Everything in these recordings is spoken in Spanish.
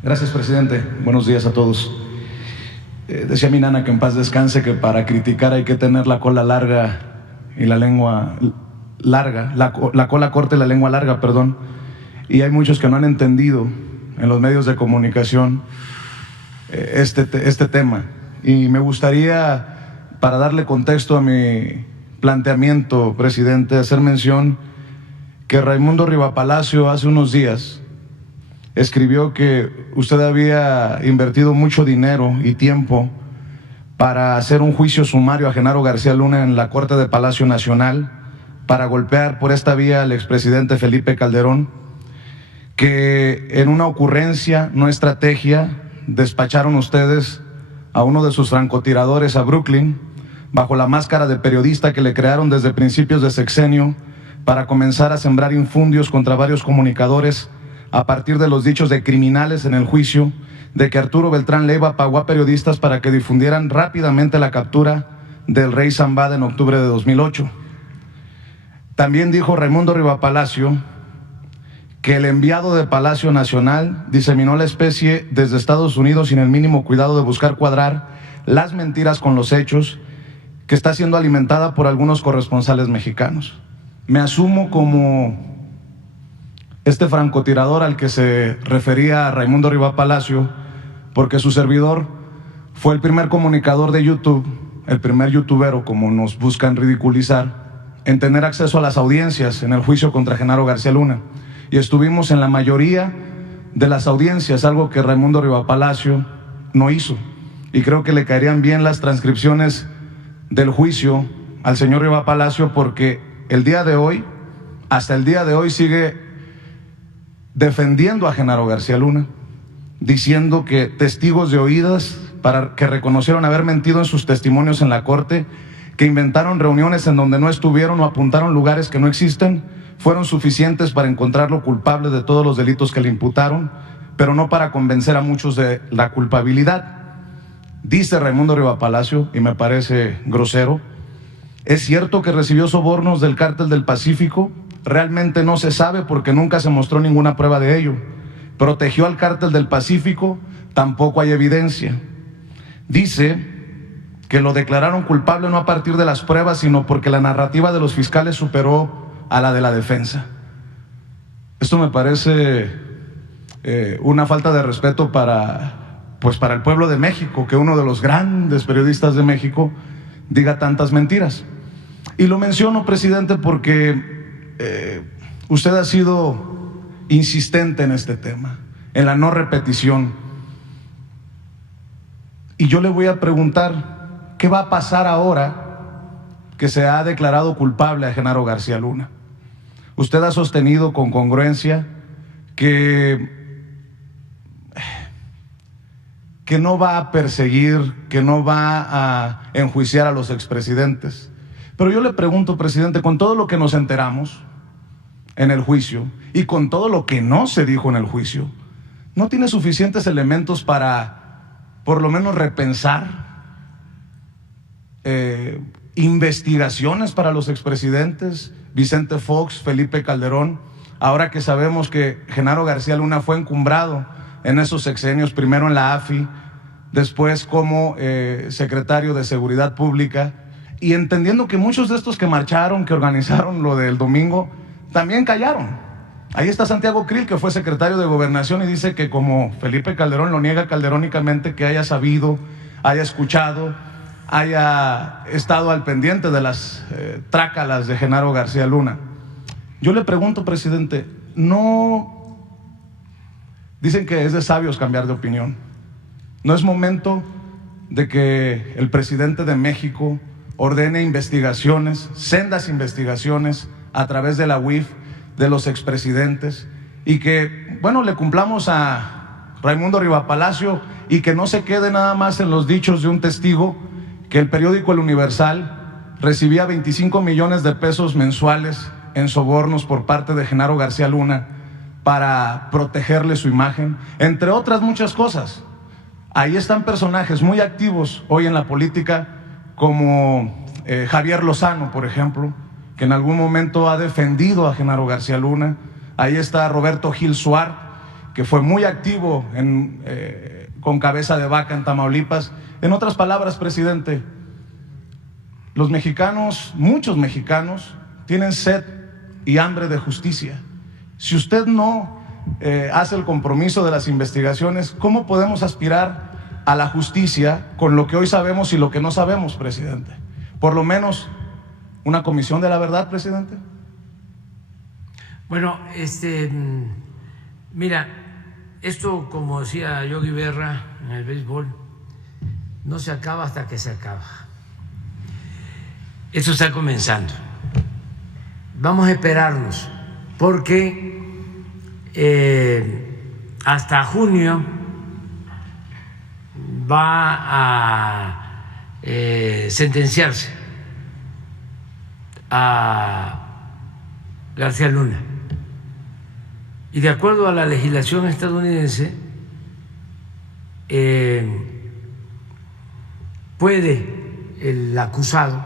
Gracias, presidente. Buenos días a todos. Decía mi nana, que en paz descanse, que para criticar hay que tener la cola larga y la lengua larga, la cola corta y la lengua larga, perdón. Y hay muchos que no han entendido en los medios de comunicación este tema. Y me gustaría, para darle contexto a mi planteamiento, presidente, hacer mención que Raimundo Rivapalacio hace unos días escribió que usted había invertido mucho dinero y tiempo para hacer un juicio sumario a Genaro García Luna en la Corte de Palacio Nacional, para golpear por esta vía al expresidente Felipe Calderón, que en una ocurrencia, no estrategia, despacharon ustedes a uno de sus francotiradores a Brooklyn, bajo la máscara de periodista que le crearon desde principios de sexenio, para comenzar a sembrar infundios contra varios comunicadores a partir de los dichos de criminales en el juicio de que Arturo Beltrán Leiva pagó a periodistas para que difundieran rápidamente la captura del rey Zambada en octubre de 2008. También dijo Raimundo Rivapalacio que el enviado de Palacio Nacional diseminó la especie desde Estados Unidos sin el mínimo cuidado de buscar cuadrar las mentiras con los hechos, que está siendo alimentada por algunos corresponsales mexicanos. Me asumo como este francotirador al que se refería Raimundo Rivapalacio, porque su servidor fue el primer comunicador de YouTube, el primer youtubero, como nos buscan ridiculizar, en tener acceso a las audiencias en el juicio contra Genaro García Luna. Y estuvimos en la mayoría de las audiencias, algo que Raimundo Rivapalacio no hizo. Y creo que le caerían bien las transcripciones del juicio al señor Rivapalacio, porque el día de hoy, hasta el día de hoy, sigue defendiendo a Genaro García Luna, diciendo que testigos de oídas que reconocieron haber mentido en sus testimonios en la corte, que inventaron reuniones en donde no estuvieron o apuntaron lugares que no existen, fueron suficientes para encontrarlo culpable de todos los delitos que le imputaron, pero no para convencer a muchos de la culpabilidad. Dice Raimundo Rivapalacio, y me parece grosero: ¿es cierto que recibió sobornos del Cártel del Pacífico? Realmente no se sabe, porque nunca se mostró ninguna prueba de ello. ¿Protegió al Cártel del Pacífico? Tampoco hay evidencia. Dice que lo declararon culpable no a partir de las pruebas, sino porque la narrativa de los fiscales superó a la de la defensa. Esto me parece una falta de respeto para el pueblo de México, que uno de los grandes periodistas de México diga tantas mentiras. Y lo menciono, presidente, porque usted ha sido insistente en este tema, en la no repetición. Y yo le voy a preguntar, ¿qué va a pasar ahora que se ha declarado culpable a Genaro García Luna? Usted ha sostenido con congruencia que no va a perseguir, que no va a enjuiciar a los expresidentes. Pero yo le pregunto, presidente, con todo lo que nos enteramos en el juicio y con todo lo que no se dijo en el juicio, ¿no tiene suficientes elementos para, por lo menos, repensar investigaciones para los expresidentes Vicente Fox, Felipe Calderón, ahora que sabemos que Genaro García Luna fue encumbrado en esos sexenios, primero en la AFI, después como secretario de Seguridad Pública, y entendiendo que muchos de estos que marcharon, que organizaron lo del domingo, también callaron? Ahí está Santiago Krill, que fue secretario de Gobernación, y dice que como Felipe Calderón lo niega calderónicamente, que haya sabido, haya escuchado, haya estado al pendiente de las trácalas de Genaro García Luna. Yo le pregunto, presidente, ¿no dicen que es de sabios cambiar de opinión? ¿No es momento de que el presidente de México ordene investigaciones, sendas investigaciones, a través de la UIF, de los expresidentes, y que, bueno, le cumplamos a Raimundo Rivapalacio y que no se quede nada más en los dichos de un testigo, que el periódico El Universal recibía 25 millones de pesos mensuales en sobornos por parte de Genaro García Luna para protegerle su imagen, entre otras muchas cosas? Ahí están personajes muy activos hoy en la política, como Javier Lozano, por ejemplo, que en algún momento ha defendido a Genaro García Luna. Ahí está Roberto Gil Suárez, que fue muy activo con Cabeza de Vaca en Tamaulipas. En otras palabras, presidente, los mexicanos, muchos mexicanos, tienen sed y hambre de justicia. Si usted no hace el compromiso de las investigaciones, ¿cómo podemos aspirar a la justicia con lo que hoy sabemos y lo que no sabemos, presidente? Por lo menos una comisión de la verdad, presidente. Bueno, mira, esto, como decía Yogi Berra en el béisbol, no se acaba hasta que se acaba. Esto está comenzando. Vamos a esperarnos, porque hasta junio va a sentenciarse a García Luna. Y de acuerdo a la legislación estadounidense, puede el acusado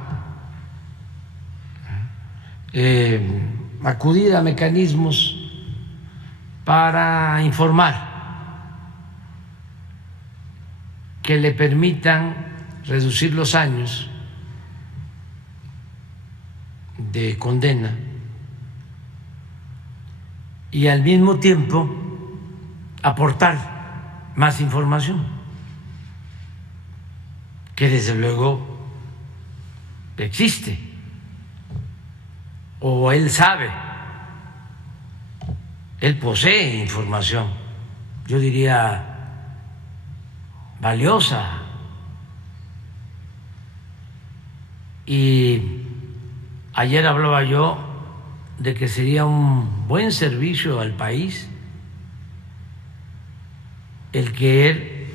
acudir a mecanismos para informar que le permitan reducir los años de condena y al mismo tiempo aportar más información, que desde luego existe, o él sabe, él posee información, yo diría valiosa, y ayer hablaba yo de que sería un buen servicio al país el que él,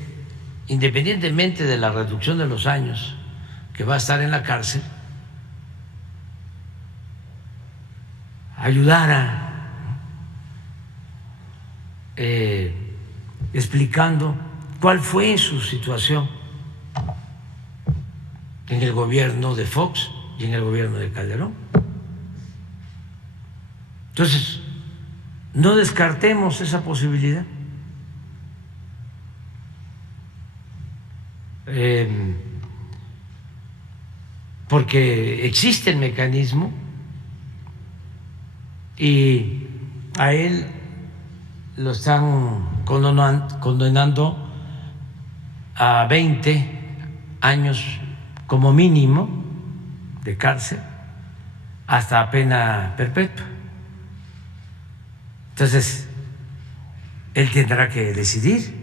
independientemente de la reducción de los años que va a estar en la cárcel, ayudara explicando cuál fue su situación en el gobierno de Fox y en el gobierno de Calderón. Entonces, no descartemos esa posibilidad. Porque existe el mecanismo y a él lo están condenando a 20 años como mínimo de cárcel hasta pena perpetua. Entonces, él tendrá que decidir.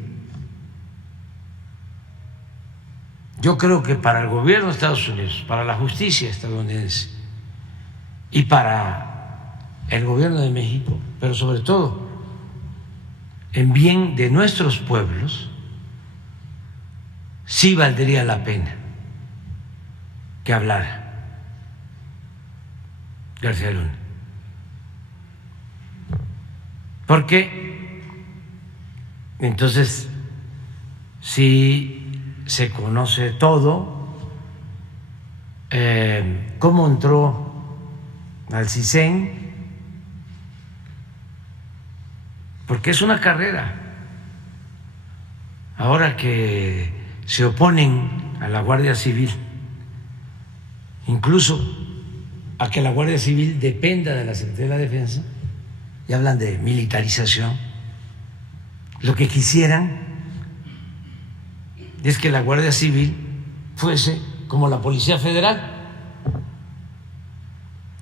Yo creo que para el gobierno de Estados Unidos, para la justicia estadounidense y para el gobierno de México, pero sobre todo en bien de nuestros pueblos, sí valdría la pena que hablara García Luna. Porque entonces, si se conoce todo, cómo entró al CISEN, porque es una carrera. Ahora que se oponen a la Guardia Civil, incluso a que la Guardia Civil dependa de la Secretaría de la Defensa, y hablan de militarización, lo que quisieran es que la Guardia Civil fuese como la Policía Federal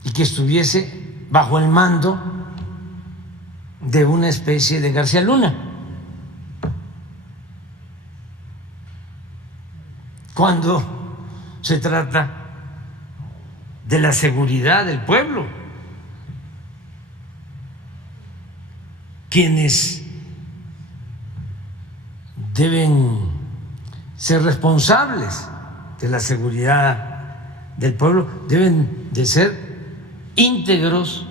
y que estuviese bajo el mando de una especie de García Luna, cuando se trata de la seguridad del pueblo. Quienes deben ser responsables de la seguridad del pueblo deben de ser íntegros,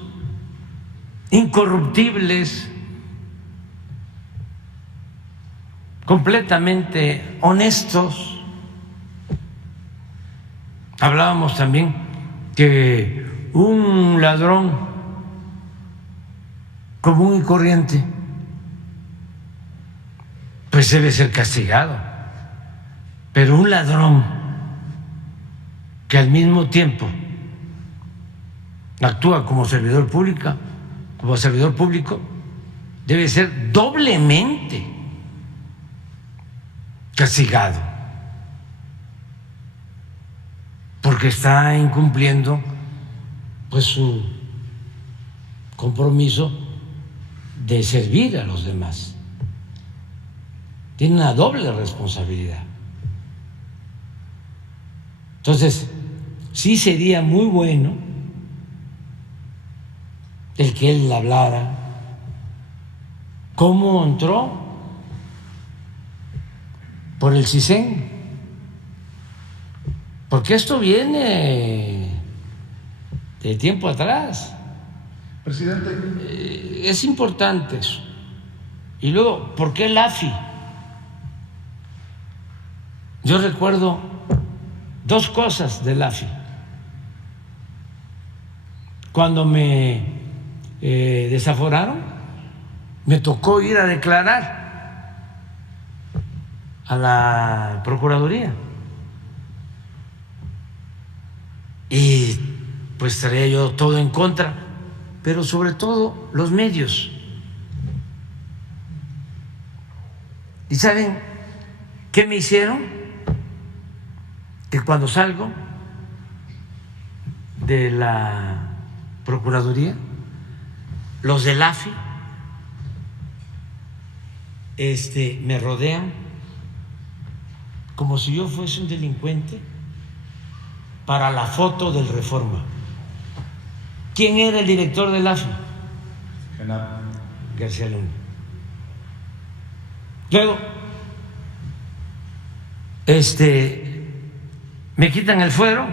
incorruptibles, completamente honestos. Hablábamos también que un ladrón común y corriente pues debe ser castigado. Pero un ladrón que al mismo tiempo actúa como servidor público, debe ser doblemente castigado, porque está incumpliendo pues su compromiso de servir a los demás. Tiene una doble responsabilidad. Entonces, sí sería muy bueno el que él hablara cómo entró por el CISEN, porque esto viene de tiempo atrás. Presidente. Es importante eso. Y luego, ¿por qué el AFI? Yo recuerdo dos cosas del AFI. Cuando me desaforaron, me tocó ir a declarar a la Procuraduría. Y pues traía yo todo en contra, pero sobre todo los medios. ¿Y saben qué me hicieron? Que cuando salgo de la Procuraduría, los del AFI me rodean como si yo fuese un delincuente para la foto del Reforma. ¿Quién era el director del AFI? García Luna. Luego, me quitan el fuero,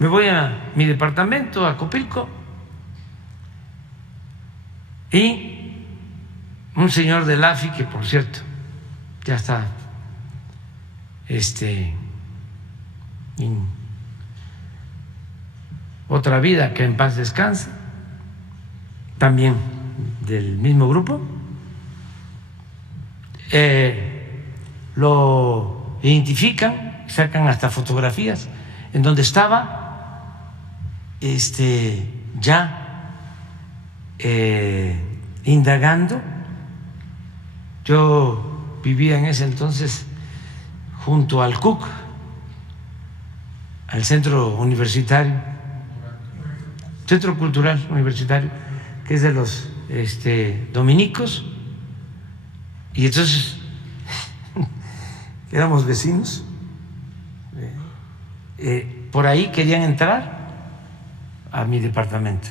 me voy a mi departamento, a Copilco, y un señor del AFI, que por cierto ya está en otra vida, que en paz descansa, también del mismo grupo, lo identifican, sacan hasta fotografías en donde estaba ya indagando. Yo vivía en ese entonces junto al CUC, al Centro Universitario, Centro Cultural Universitario, que es de los dominicos, y entonces éramos vecinos. Por ahí querían entrar a mi departamento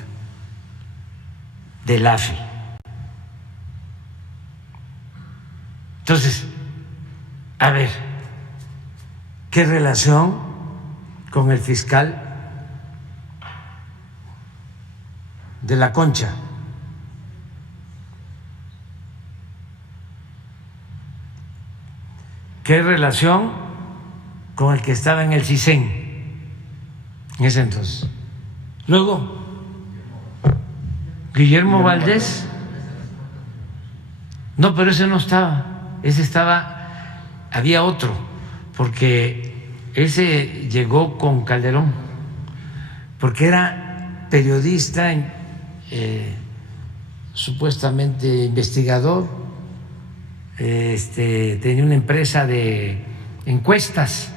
del AFI. Entonces, a ver, ¿qué relación con el fiscal de La Concha? ¿Qué relación con el que estaba en el CISEN en ese entonces? Luego, Guillermo Valdés. No, pero ese no estaba. Ese estaba, había otro, porque ese llegó con Calderón, porque era periodista, supuestamente investigador, tenía una empresa de encuestas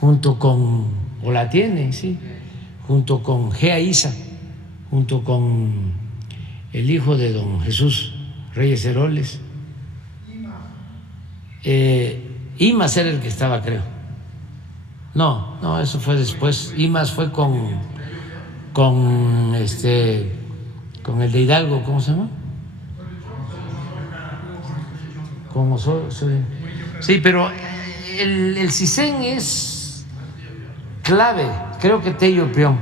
junto con, o la tiene, sí, junto con GEAISA, junto con el hijo de don Jesús Reyes Heroles. Imas era el que estaba, creo. No, eso fue después. Imas fue con el de Hidalgo, ¿cómo se llama? Sí, pero el CISEN es clave. Creo que Tello Pion,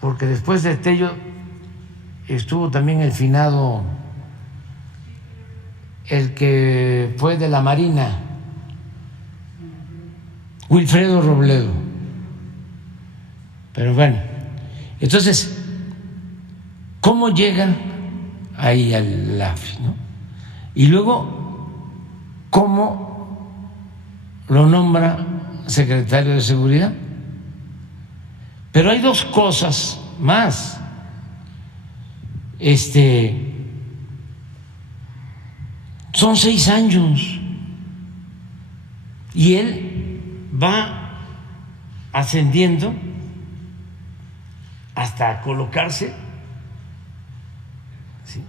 porque después de Tello estuvo también el finado, el que fue de la Marina, Wilfredo Robledo. Pero bueno, entonces, ¿cómo llegan ahí al AFI, ¿no? Y luego, ¿cómo lo nombra secretario de Seguridad? Pero hay dos cosas más. Son 6 años y él va ascendiendo hasta colocarse, ¿sí?,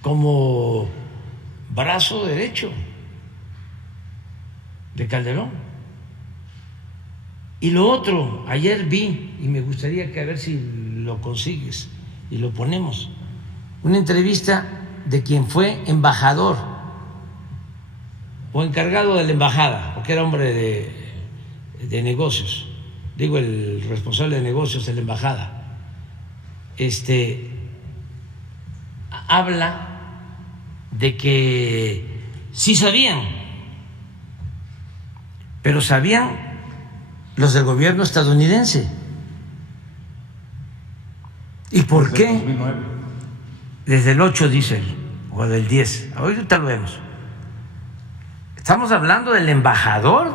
como brazo derecho de Calderón. Y lo otro, ayer vi, y me gustaría que a ver si lo consigues y lo ponemos, una entrevista de quien fue embajador o encargado de la embajada, porque era hombre de negocios, digo, el responsable de negocios de la embajada. Habla de que sí sabían, pero sabían los del gobierno estadounidense. ¿Y por qué? 2009. Desde el 8, dice él, o del 10. Ahorita lo vemos. Estamos hablando del embajador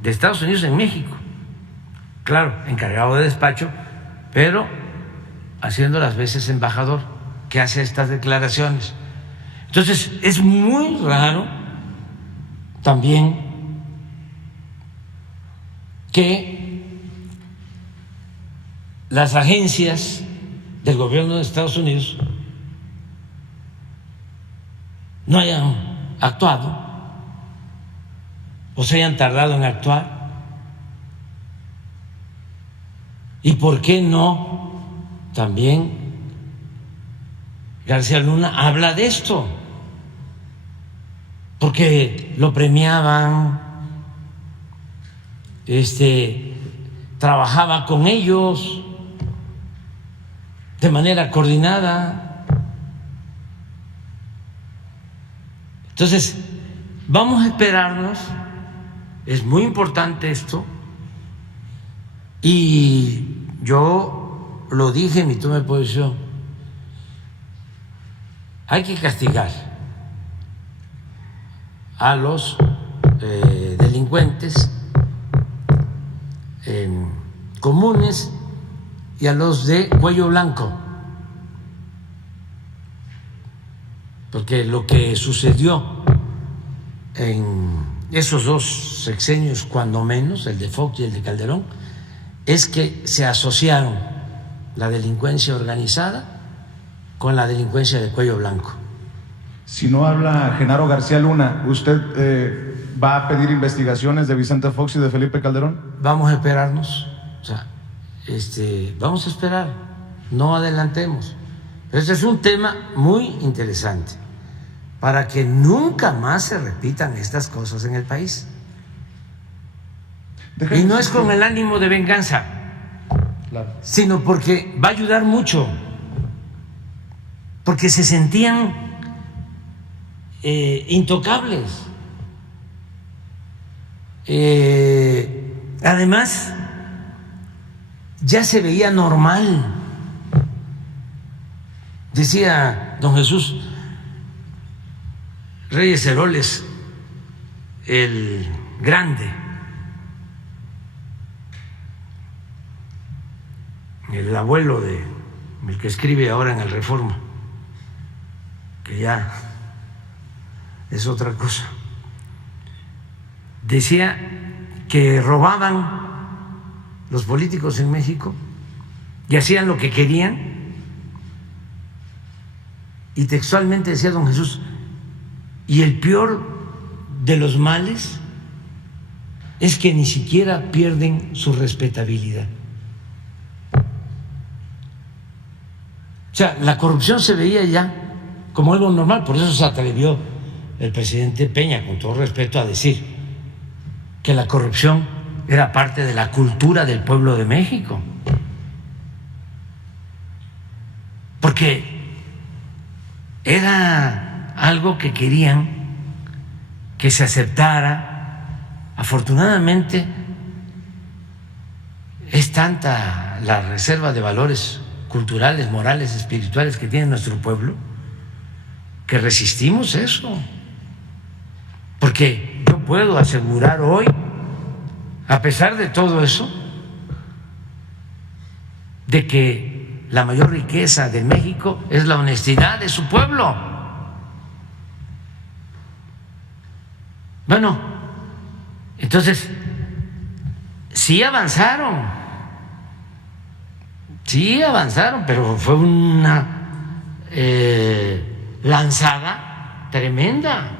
de Estados Unidos en México. Claro, encargado de despacho, pero haciendo las veces embajador, que hace estas declaraciones. Entonces, es muy raro también que las agencias del gobierno de Estados Unidos no hayan actuado o se hayan tardado en actuar. ¿Y por qué no también García Luna habla de esto? Porque lo premiaban, trabajaba con ellos de manera coordinada. Entonces, vamos a esperarnos. Es muy importante esto, y yo lo dije en mi toma de posición: hay que castigar a los delincuentes comunes y a los de cuello blanco, porque lo que sucedió en esos dos sexenios, cuando menos, el de Fox y el de Calderón, es que se asociaron la delincuencia organizada con la delincuencia de cuello blanco. Si no habla Genaro García Luna, ¿usted va a pedir investigaciones de Vicente Fox y de Felipe Calderón? Vamos a esperarnos, o sea, vamos a esperar, no adelantemos. Este es un tema muy interesante para que nunca más se repitan estas cosas en el país. Y no es con el ánimo de venganza, claro, sino porque va a ayudar mucho, porque se sentían intocables. Además, ya se veía normal. Decía don Jesús Reyes Heroles, el grande, el abuelo de el que escribe ahora en el Reforma, que ya es otra cosa, decía que robaban los políticos en México y hacían lo que querían, y textualmente decía don Jesús: y el peor de los males es que ni siquiera pierden su respetabilidad. O sea, la corrupción se veía ya como algo normal. Por eso se atrevió el presidente Peña, con todo respeto, a decir que la corrupción era parte de la cultura del pueblo de México, porque era algo que querían que se aceptara. Afortunadamente es tanta la reserva de valores culturales, morales, espirituales que tiene nuestro pueblo, que resistimos eso. Porque yo puedo asegurar hoy, a pesar de todo eso, de que la mayor riqueza de México es la honestidad de su pueblo. Bueno, entonces, sí avanzaron, pero fue una lanzada tremenda.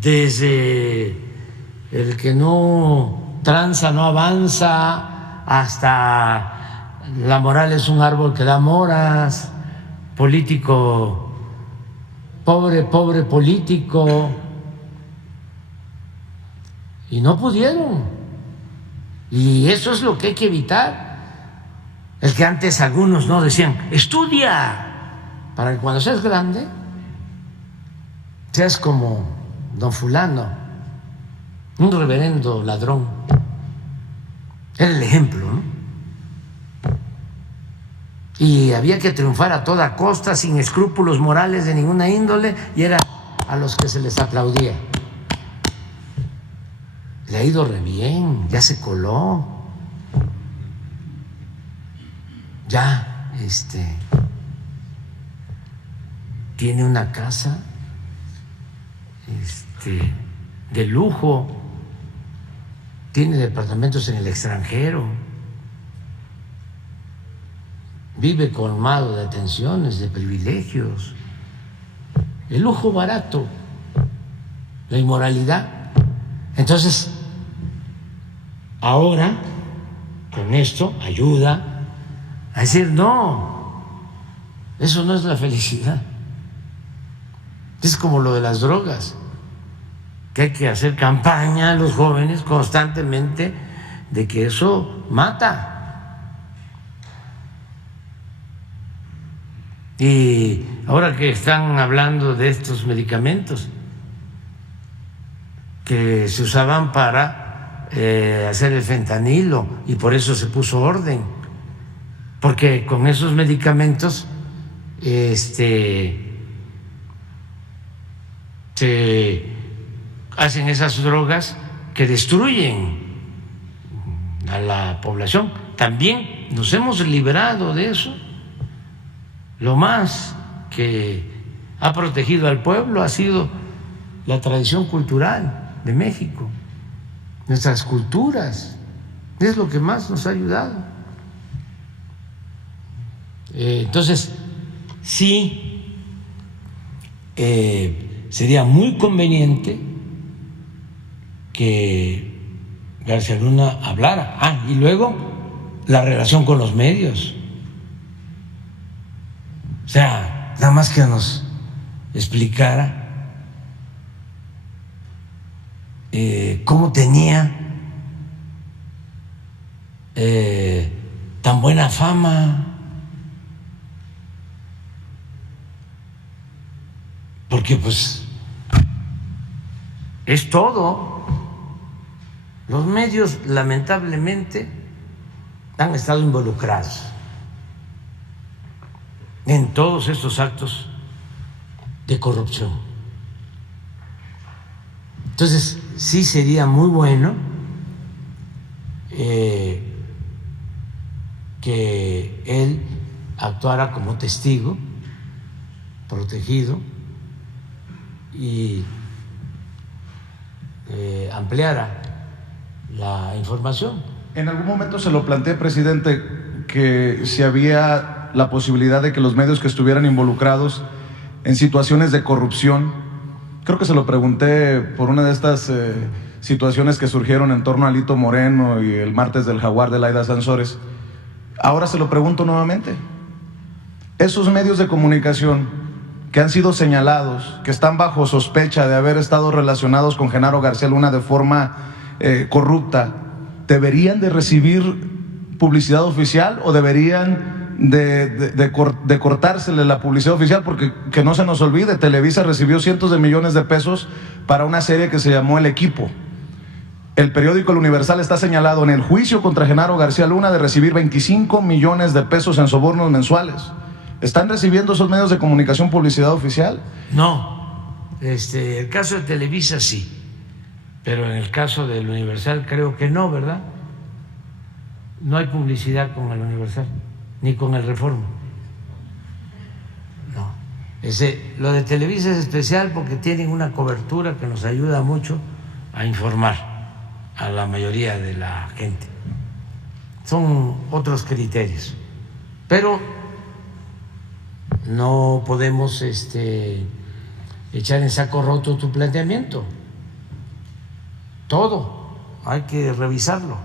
Desde el que no tranza, no avanza, hasta la moral es un árbol que da moras, político, pobre político, y no pudieron. Y eso es lo que hay que evitar. El que antes algunos no decían, estudia, para que cuando seas grande seas como don fulano, un reverendo ladrón. Era el ejemplo, ¿no? Y había que triunfar a toda costa, sin escrúpulos morales de ninguna índole, y era a los que se les aplaudía. Le ha ido re bien, ya se coló, ya tiene una casa de lujo, tiene departamentos en el extranjero, vive colmado de atenciones, de privilegios, el lujo barato, la inmoralidad. Entonces, ahora, con esto, ayuda a decir, no, eso no es la felicidad. Es como lo de las drogas, que hay que hacer campaña a los jóvenes constantemente de que eso mata. Y ahora que están hablando de estos medicamentos que se usaban para hacer el fentanilo, y por eso se puso orden, porque con esos medicamentos se hacen esas drogas que destruyen a la población. También nos hemos librado de eso. Lo más que ha protegido al pueblo ha sido la tradición cultural de México, nuestras culturas, es lo que más nos ha ayudado. Entonces, sí, sería muy conveniente que García Luna hablara. Y luego la relación con los medios. O sea, nada más que nos explicara cómo tenía tan buena fama, porque pues es todo. Los medios lamentablemente han estado involucrados en todos estos actos de corrupción. Entonces, sí sería muy bueno que él actuara como testigo protegido y ampliara la información. En algún momento se lo planteé, presidente, que si había la posibilidad de que los medios que estuvieran involucrados en situaciones de corrupción, creo que se lo pregunté por una de estas situaciones que surgieron en torno a Alito Moreno y el martes del Jaguar de Laida Sansores. Ahora se lo pregunto nuevamente. Esos medios de comunicación que han sido señalados, que están bajo sospecha de haber estado relacionados con Genaro García Luna de forma corrupta, ¿deberían de recibir publicidad oficial o deberían de cortársele la publicidad oficial? Porque que no se nos olvide, Televisa recibió cientos de millones de pesos para una serie que se llamó El Equipo. El periódico El Universal está señalado en el juicio contra Genaro García Luna de recibir 25 millones de pesos en sobornos mensuales. ¿Están recibiendo esos medios de comunicación publicidad oficial? No, el caso de Televisa sí, pero en el caso del Universal creo que no, ¿verdad? No hay publicidad con el Universal, ni con el Reforma. No. Lo de Televisa es especial porque tienen una cobertura que nos ayuda mucho a informar a la mayoría de la gente. Son otros criterios, pero no podemos echar en saco roto tu planteamiento. Todo hay que revisarlo.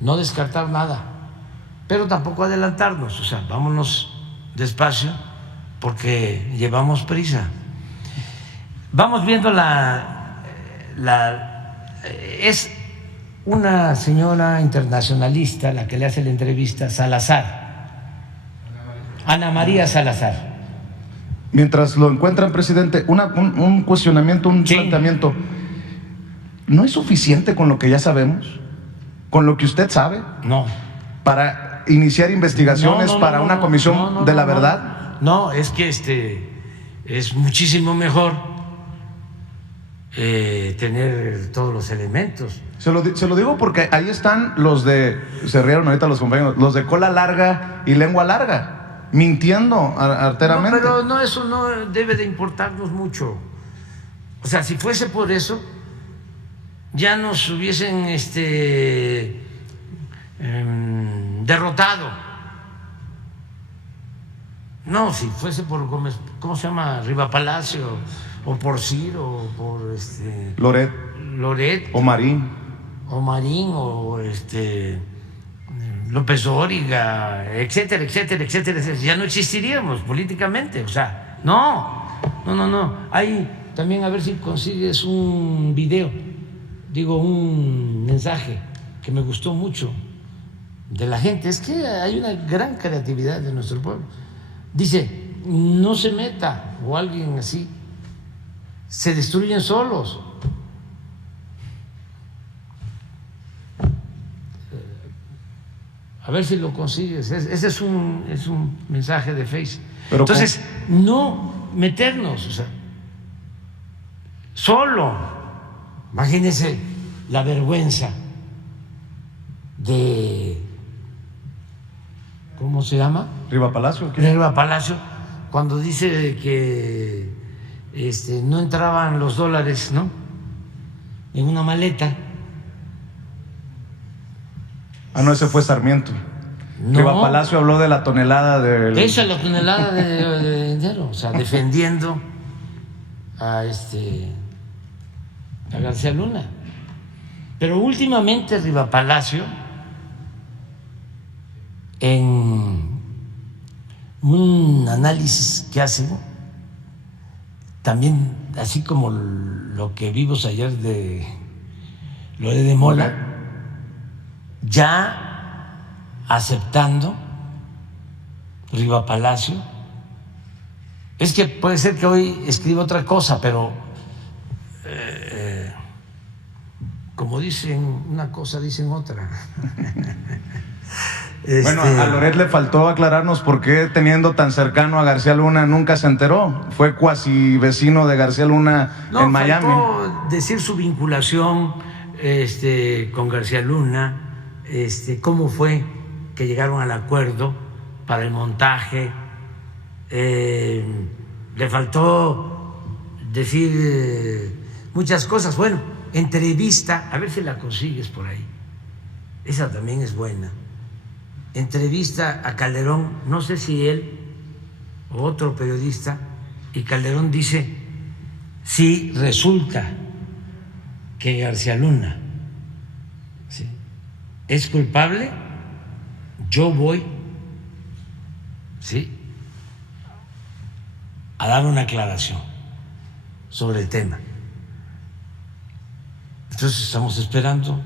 No descartar nada, pero tampoco adelantarnos, o sea, vámonos despacio porque llevamos prisa. Vamos viendo es una señora internacionalista la que le hace la entrevista, Salazar, Ana María Salazar. Mientras lo encuentran, presidente, un cuestionamiento, un planteamiento. ¿No es suficiente con lo que ya sabemos? ¿Con lo que usted sabe? No. ¿Para iniciar investigaciones para una comisión de la verdad? No, es que es muchísimo mejor tener todos los elementos. Se lo digo porque ahí están los se rieron ahorita los compañeros, los de cola larga y lengua larga, mintiendo arteramente. No, pero no, eso no debe de importarnos mucho. O sea, si fuese por eso, ya nos hubiesen derrotado. No, si fuese por Gómez, ¿cómo se llama? Riva Palacio, o por Ciro, o por Loret, o Marín, o López Dóriga, etcétera, etcétera, etcétera, etcétera. Ya no existiríamos políticamente. O sea, no. Hay también, a ver si consigues un video, un mensaje que me gustó mucho de la gente. Es que hay una gran creatividad de nuestro pueblo. Dice, no se meta, o alguien así, se destruyen solos. A ver si lo consigues. Ese es un mensaje de Facebook. Entonces, no meternos, o sea, solo. Imagínense la vergüenza de, ¿cómo se llama? Riva Palacio. Riva Palacio, cuando dice que no entraban los dólares, ¿no?, en una maleta. No, ese fue Sarmiento. No. Riva Palacio habló de la tonelada de... Esa es la tonelada de dinero, o sea, defendiendo a García Luna. Pero últimamente Riva Palacio, en un análisis que hacen, también así como lo que vimos ayer de Loret de Mola, ya aceptando Riva Palacio. Es que puede ser que hoy escriba otra cosa, pero como dicen una cosa, dicen otra. Bueno, a Loret le faltó aclararnos por qué, teniendo tan cercano a García Luna, nunca se enteró. Fue cuasi vecino de García Luna en Miami. Faltó decir su vinculación con García Luna, cómo fue que llegaron al acuerdo para el montaje. Le faltó decir muchas cosas. Bueno, entrevista, a ver si la consigues por ahí. Esa también es buena. Entrevista a Calderón, no sé si él o otro periodista, y Calderón dice: si resulta que García Luna es culpable, yo voy a dar una aclaración sobre el tema. Entonces estamos esperando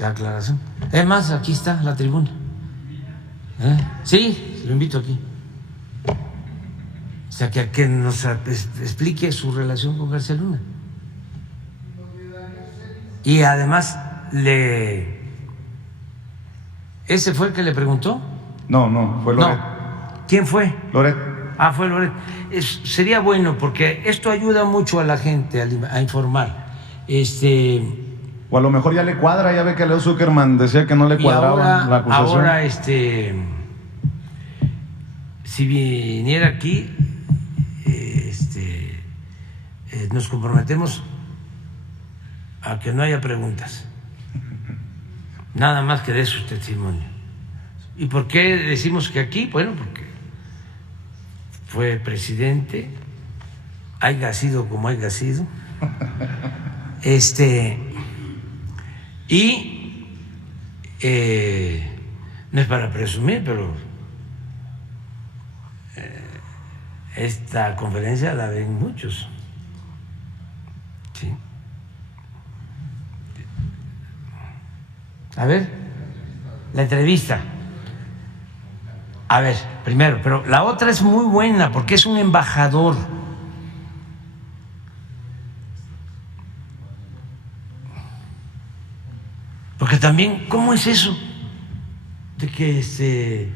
la aclaración. Además, aquí está la tribuna. Sí, lo invito aquí. O sea, que nos explique su relación con García Luna. Y además le ¿Ese fue el que le preguntó? No, fue Loret. No. ¿Quién fue? Loret. Ah, fue Loret. Sería bueno porque esto ayuda mucho a la gente a informar. O a lo mejor ya le cuadra, ya ve que Leo Zuckerman decía que no le cuadraba la acusación. Ahora, si viniera aquí, nos comprometemos a que no haya preguntas, nada más que dé su testimonio. ¿Y por qué decimos que aquí? Bueno, porque fue presidente, haya sido como haya sido, y no es para presumir, pero esta conferencia la ven muchos. ¿Sí? A ver, la entrevista. A ver, primero, pero la otra es muy buena porque es un embajador. Porque también, ¿cómo es eso? De que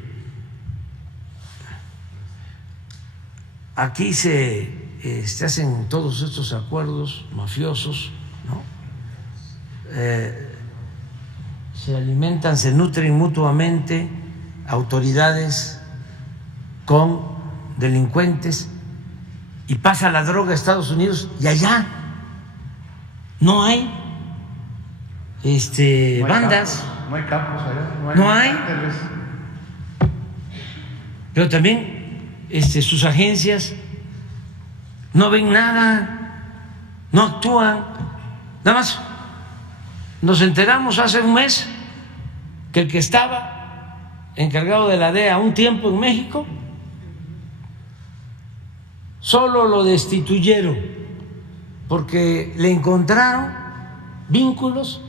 aquí se hacen todos estos acuerdos mafiosos, ¿no? Se alimentan, se nutren mutuamente autoridades con delincuentes y pasa la droga a Estados Unidos y allá no hay bandas. No hay capos allá. No hay. Pero también sus agencias no ven nada, no actúan. Nada más nos enteramos hace un mes que el que estaba encargado de la DEA un tiempo en México solo lo destituyeron porque le encontraron vínculos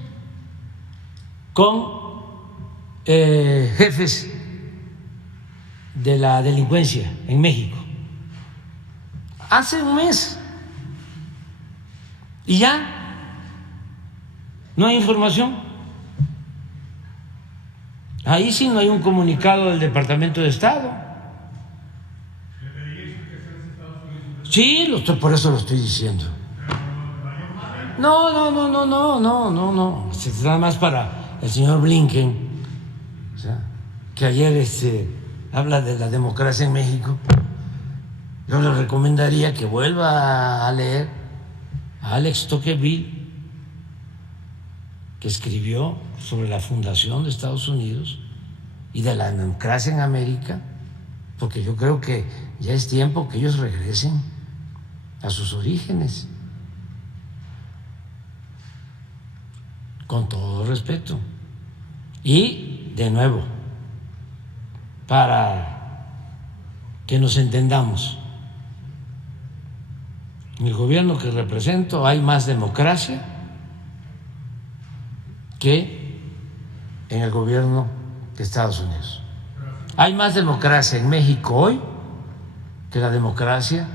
con jefes de la delincuencia en México. Hace un mes. Y ya no hay información. Ahí sí no hay un comunicado del Departamento de Estado. Sí, por eso lo estoy diciendo. No. Es nada más para el señor Blinken, o sea, que ayer habla de la democracia en México. Yo le recomendaría que vuelva a leer a Alex Tocqueville, que escribió sobre la fundación de Estados Unidos y de la democracia en América, porque yo creo que ya es tiempo que ellos regresen a sus orígenes, con todo respeto. Y, de nuevo, para que nos entendamos, en el gobierno que represento hay más democracia que en el gobierno de Estados Unidos. Hay más democracia en México hoy que la democracia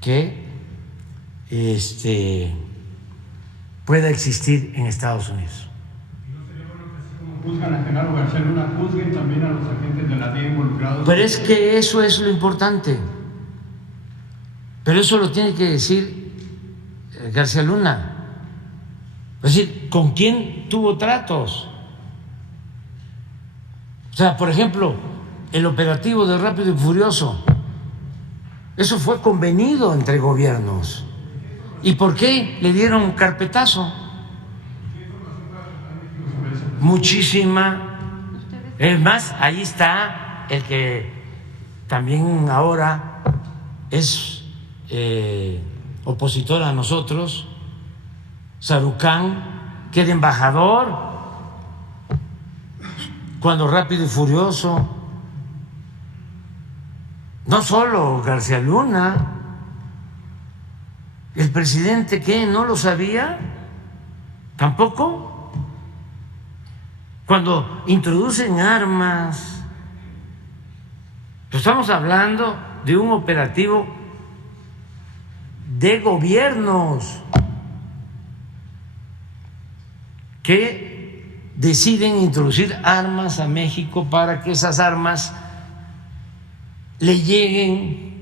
que pueda existir en Estados Unidos. ¿Y no sería bueno que así como juzgan a Genaro García Luna, juzguen también a los agentes de la DEA involucrados? Pero es que eso es lo importante. Pero eso lo tiene que decir García Luna. Es decir, ¿con quién tuvo tratos? O sea, por ejemplo, el operativo de Rápido y Furioso, eso fue convenido entre gobiernos. ¿Y por qué le dieron carpetazo? Muchísima. Es más, ahí está el que también ahora es opositor a nosotros, Sarucán, que era embajador cuando Rápido y Furioso. No solo García Luna, el presidente, ¿qué? ¿No lo sabía? ¿Tampoco? Cuando introducen armas, pues estamos hablando de un operativo de gobiernos que deciden introducir armas a México para que esas armas le lleguen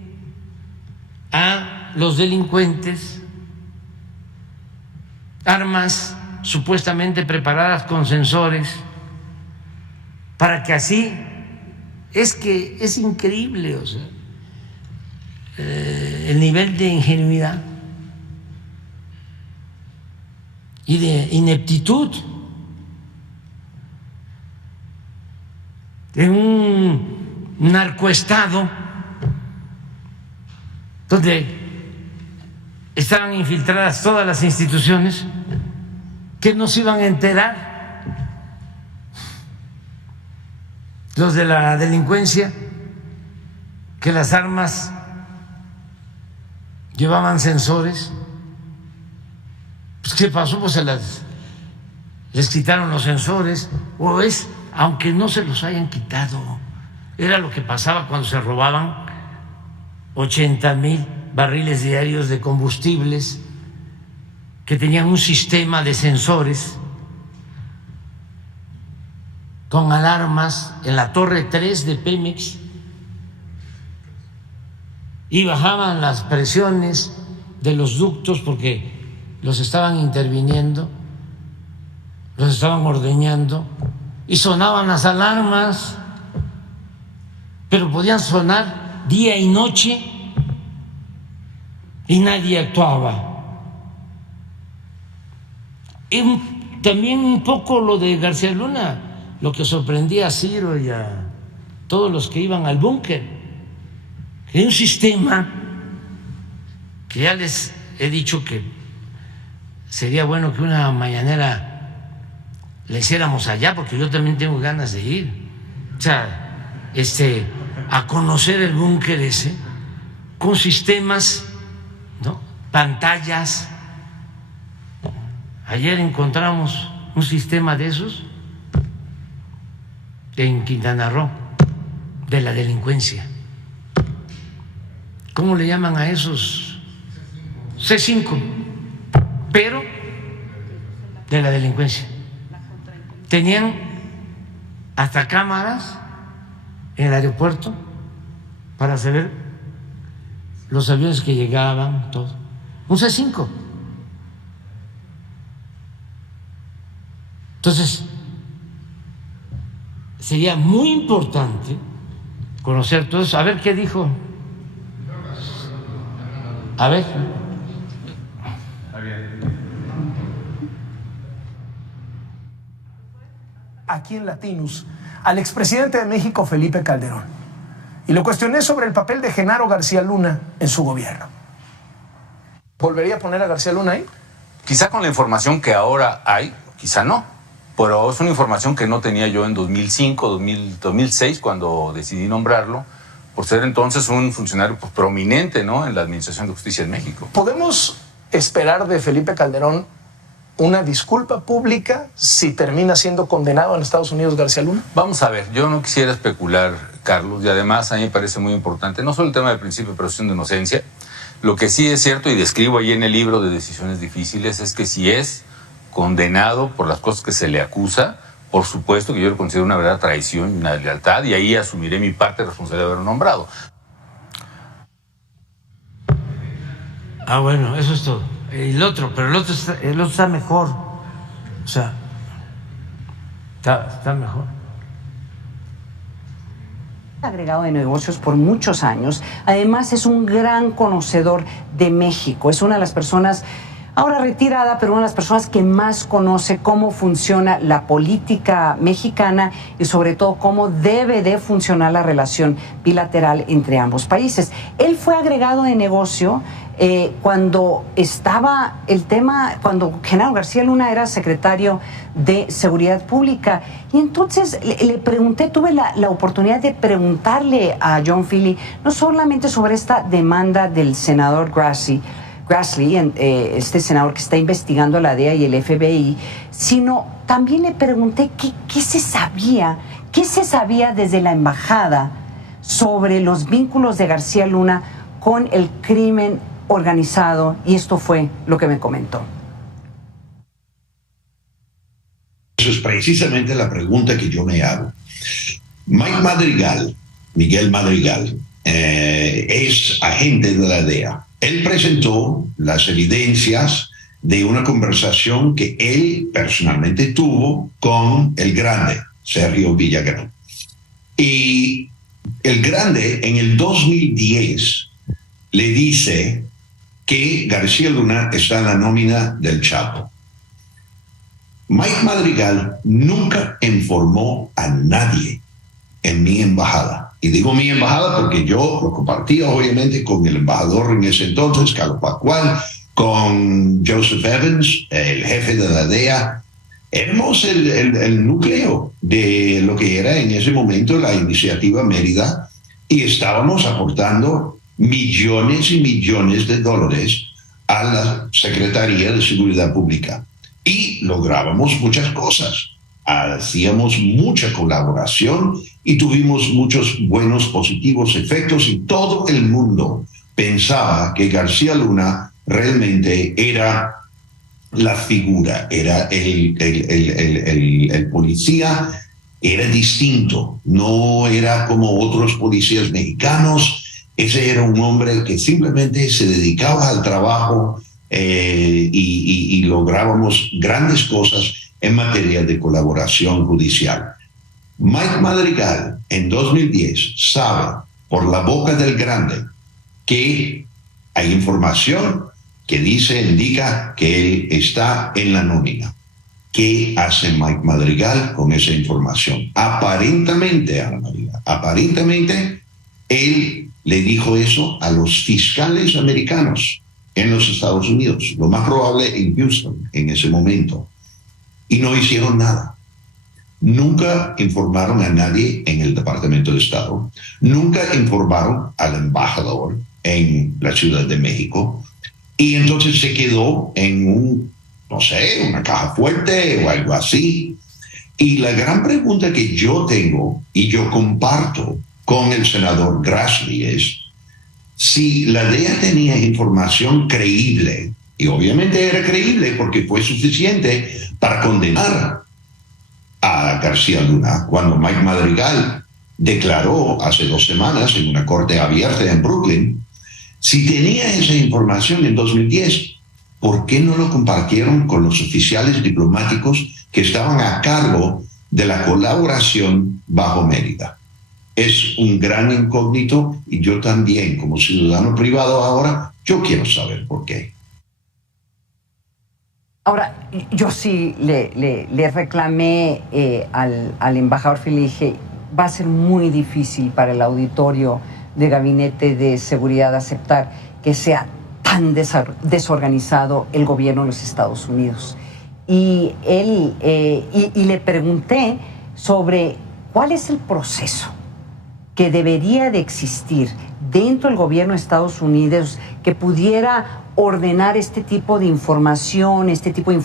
a los delincuentes, armas supuestamente preparadas con sensores, para que así, es que es increíble, o sea, el nivel de ingenuidad y de ineptitud en un narcoestado donde estaban infiltradas todas las instituciones, que no se iban a enterar los de la delincuencia que las armas llevaban sensores. Pues, ¿qué pasó? Pues les quitaron los sensores, o es, aunque no se los hayan quitado, era lo que pasaba cuando se robaban 80,000 barriles diarios de combustibles que tenían un sistema de sensores con alarmas en la torre 3 de Pemex, y bajaban las presiones de los ductos porque los estaban interviniendo, los estaban ordeñando, y sonaban las alarmas, pero podían sonar día y noche y nadie actuaba. Y también un poco lo de García Luna, lo que sorprendía a Ciro y a todos los que iban al búnker, que hay un sistema que ya les he dicho que sería bueno que una mañanera la hiciéramos allá, porque yo también tengo ganas de ir, o sea, a conocer el búnker ese, con sistemas, ¿no?, pantallas. Ayer encontramos un sistema de esos en Quintana Roo, de la delincuencia. ¿Cómo le llaman a esos? C5, pero de la delincuencia. Tenían hasta cámaras en el aeropuerto para saber los aviones que llegaban, todo. Un C5. Entonces, sería muy importante conocer todo eso. A ver qué dijo. A ver. Aquí en Latinus al expresidente de México, Felipe Calderón, y lo cuestioné sobre el papel de Genaro García Luna en su gobierno. ¿Volvería a poner a García Luna ahí? Quizá con la información que ahora hay, quizá no, pero es una información que no tenía yo en 2005, 2006, cuando decidí nombrarlo, por ser entonces un funcionario prominente, ¿no?, en la Administración de Justicia en México. ¿Podemos esperar de Felipe Calderón una disculpa pública si termina siendo condenado en Estados Unidos García Luna? Vamos a ver, yo no quisiera especular, Carlos, y además a mí me parece muy importante, no solo el tema del principio de presunción de inocencia. Lo que sí es cierto, y describo ahí en el libro de Decisiones Difíciles, es que si es condenado por las cosas que se le acusa, por supuesto que yo lo considero una verdadera traición y una deslealtad, y ahí asumiré mi parte de responsabilidad de haberlo nombrado. Ah, bueno, eso es todo. El otro está mejor. O sea, está mejor. Agregado de negocios por muchos años. Además, es un gran conocedor de México. Es una de las personas, ahora retirada, pero una de las personas que más conoce cómo funciona la política mexicana y sobre todo cómo debe de funcionar la relación bilateral entre ambos países. Él fue agregado de negocio cuando estaba el tema, cuando Genaro García Luna era secretario de Seguridad Pública. Y entonces le pregunté, tuve la oportunidad de preguntarle a John Philly, no solamente sobre esta demanda del senador Grassley, este senador que está investigando a la DEA y el FBI, sino también le pregunté qué se sabía desde la embajada sobre los vínculos de García Luna con el crimen organizado, y esto fue lo que me comentó. Eso es precisamente la pregunta que yo me hago. Miguel Madrigal, es agente de la DEA. Él presentó las evidencias de una conversación que él personalmente tuvo con el Grande, Sergio Villagrán. Y el Grande en el 2010 le dice que García Luna está en la nómina del Chapo. Mike Madrigal nunca informó a nadie en mi embajada. Y digo mi embajada porque yo lo compartía obviamente con el embajador en ese entonces, Carlos Pascual, con Joseph Evans, el jefe de la DEA. Éramos el núcleo de lo que era en ese momento la iniciativa Mérida y estábamos aportando millones y millones de dólares a la Secretaría de Seguridad Pública. Y lográbamos muchas cosas. Hacíamos mucha colaboración y tuvimos muchos buenos, positivos efectos y todo el mundo pensaba que García Luna realmente era la figura, era el policía, era distinto, no era como otros policías mexicanos. Ese era un hombre que simplemente se dedicaba al trabajo y lográbamos grandes cosas en materia de colaboración judicial. Mike Madrigal en 2010 sabe por la boca del Grande que hay información que indica que él está en la nómina. ¿Qué hace Mike Madrigal con esa información? Aparentemente, Ana María, él le dijo eso a los fiscales americanos en los Estados Unidos, lo más probable en Houston en ese momento, y no hicieron nada. Nunca informaron a nadie en el Departamento de Estado, nunca informaron al embajador en la Ciudad de México, y entonces se quedó en una caja fuerte o algo así. Y la gran pregunta que yo tengo y yo comparto con el senador Grassley es si la DEA tenía información creíble, y obviamente era creíble porque fue suficiente para condenar a García Luna, cuando Mike Madrigal declaró hace 2 semanas en una corte abierta en Brooklyn. Si tenía esa información en 2010, ¿por qué no lo compartieron con los oficiales diplomáticos que estaban a cargo de la colaboración bajo Mérida? Es un gran incógnito y yo también, como ciudadano privado ahora, yo quiero saber por qué. Ahora, yo sí le reclamé al embajador Felipe, va a ser muy difícil para el auditorio de Gabinete de Seguridad aceptar que sea tan desorganizado el gobierno de los Estados Unidos. Y le pregunté sobre cuál es el proceso que debería de existir dentro del gobierno de Estados Unidos que pudiera ordenar este tipo de información, este tipo de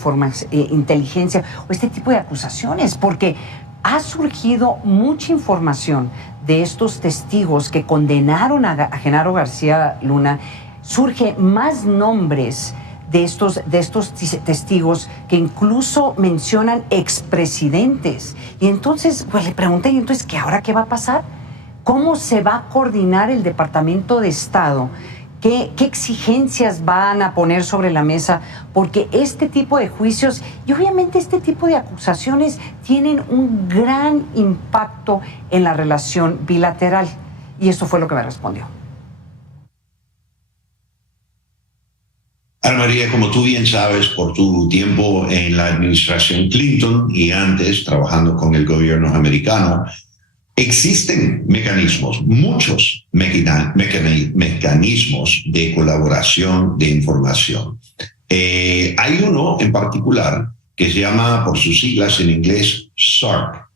inteligencia o este tipo de acusaciones, porque ha surgido mucha información de estos testigos que condenaron a Genaro García Luna. Surge más nombres de estos testigos que incluso mencionan expresidentes. Y entonces, pues le pregunté, ¿y entonces ahora qué va a pasar? ¿Cómo se va a coordinar el Departamento de Estado? ¿Qué exigencias van a poner sobre la mesa? Porque este tipo de juicios y obviamente este tipo de acusaciones tienen un gran impacto en la relación bilateral. Y eso fue lo que me respondió. Ana María, como tú bien sabes, por tu tiempo en la administración Clinton y antes trabajando con el gobierno americano, existen mecanismos, muchos mecanismos de colaboración de información. Hay uno en particular que se llama, por sus siglas en inglés, SARC.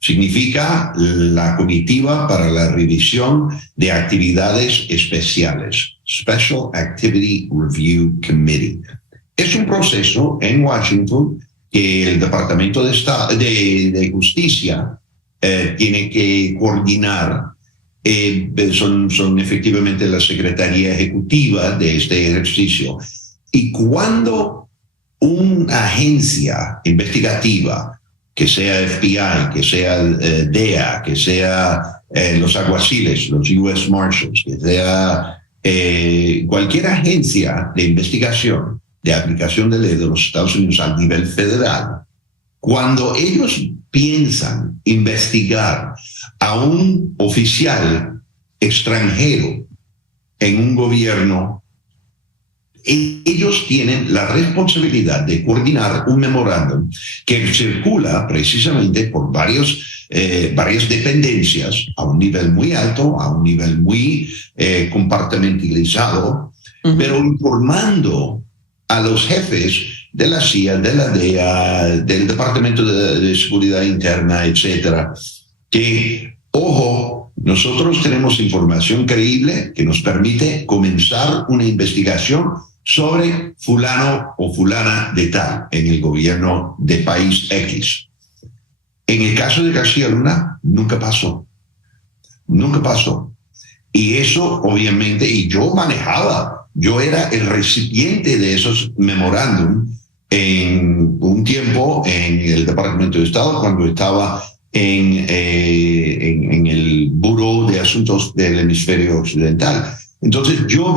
Significa la Comitiva para la Revisión de Actividades Especiales, Special Activity Review Committee. Es un proceso en Washington que el Departamento de Justicia tiene que coordinar. Son efectivamente la Secretaría Ejecutiva de este ejercicio. Y cuando una agencia investigativa que sea FBI, que sea DEA, que sea los alguaciles, los US Marshals, que sea cualquier agencia de investigación, de aplicación de ley de los Estados Unidos a nivel federal, cuando ellos piensan investigar a un oficial extranjero en un gobierno, ellos tienen la responsabilidad de coordinar un memorándum que circula precisamente por varias dependencias a un nivel muy alto, a un nivel muy compartimentalizado, pero informando a los jefes de la CIA, de la DEA, del Departamento de Seguridad Interna, etcétera, que, ojo, nosotros tenemos información creíble que nos permite comenzar una investigación sobre fulano o fulana de tal en el gobierno de país X. En el caso de García Luna, nunca pasó. Nunca pasó. Y eso, obviamente, y yo era el recipiente de esos memorándum en un tiempo en el Departamento de Estado, cuando estaba en el Buró de Asuntos del Hemisferio Occidental. Entonces yo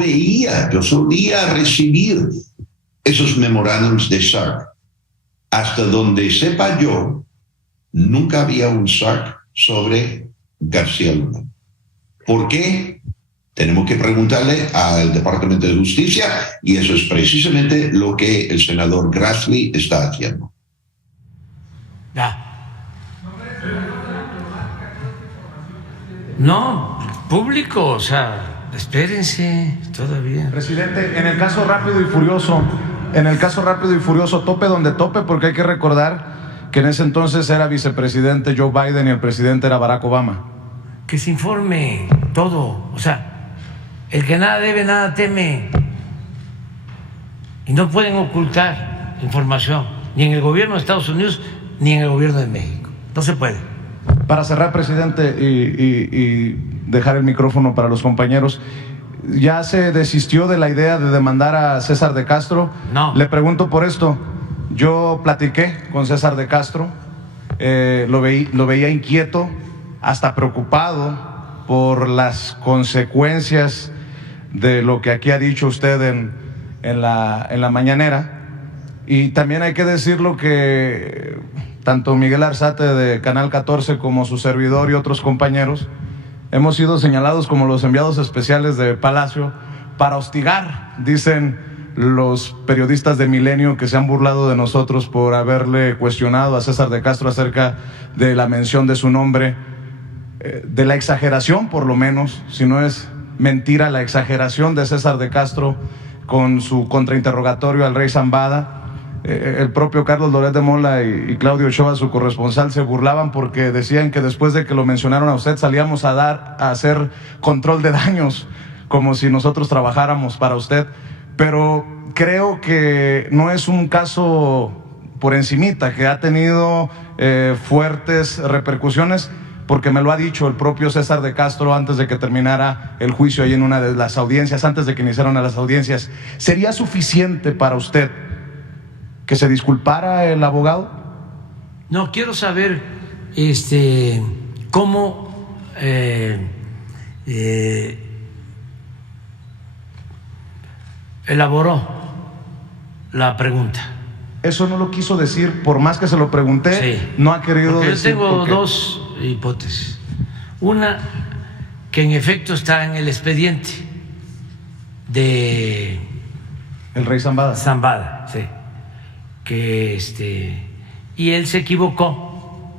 solía recibir esos memorándums de SARC. Hasta donde sepa yo, nunca había un SARC sobre García Luna. ¿Por qué? Tenemos que preguntarle al Departamento de Justicia, y eso es precisamente lo que el senador Grassley está haciendo. No, público, o sea, espérense todavía. Presidente, en el caso rápido y furioso, tope donde tope, porque hay que recordar que en ese entonces era vicepresidente Joe Biden y el presidente era Barack Obama. Que se informe todo, o sea, el que nada debe, nada teme. Y no pueden ocultar información, ni en el gobierno de Estados Unidos, ni en el gobierno de México. No se puede. Para cerrar, presidente, y dejar el micrófono para los compañeros, ¿ya se desistió de la idea de demandar a César de Castro? No. Le pregunto por esto. Yo platiqué con César de Castro, lo veía inquieto, hasta preocupado por las consecuencias de lo que aquí ha dicho usted en la mañanera. Y también hay que decirlo que tanto Miguel Arzate de Canal 14 como su servidor y otros compañeros hemos sido señalados como los enviados especiales de Palacio para hostigar, dicen los periodistas de Milenio, que se han burlado de nosotros por haberle cuestionado a César de Castro acerca de la mención de su nombre, de la exageración, por lo menos, si no es mentira, la exageración de César de Castro con su contrainterrogatorio al rey Zambada. El propio Carlos Loret de Mola y Claudio Ochoa, su corresponsal, se burlaban porque decían que después de que lo mencionaron a usted salíamos a hacer control de daños, como si nosotros trabajáramos para usted. Pero creo que no es un caso por encimita, que ha tenido fuertes repercusiones, porque me lo ha dicho el propio César de Castro antes de que terminara el juicio ahí en una de las audiencias, antes de que iniciaran las audiencias. ¿Sería suficiente para usted que se disculpara el abogado? No, quiero saber cómo elaboró la pregunta. Eso no lo quiso decir, por más que se lo pregunté, sí. No ha querido decir. Yo tengo dos hipótesis. Una, que en efecto está en el expediente de el rey Zambada. Zambada, sí. Que y él se equivocó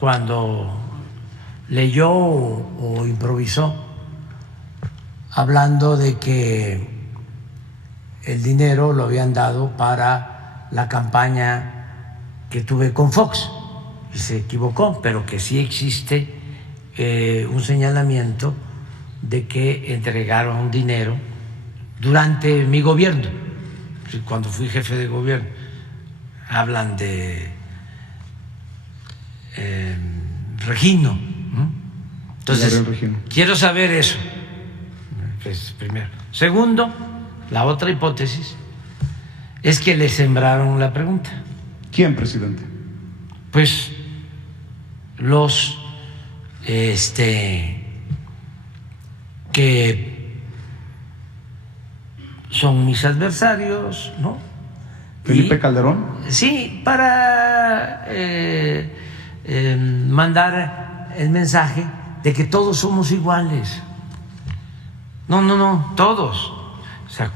cuando leyó o improvisó hablando de que el dinero lo habían dado para la campaña que tuve con Fox, y se equivocó, pero que sí existe un señalamiento de que entregaron dinero durante mi gobierno, cuando fui jefe de gobierno. Hablan de Regino, ¿no? Entonces quiero saber eso, pues, primero. Segundo, la otra hipótesis es que le sembraron la pregunta. ¿Quién, presidente? pues los que son mis adversarios, ¿no? Felipe Calderón. Sí, para mandar el mensaje de que todos somos iguales. No, todos. O sea,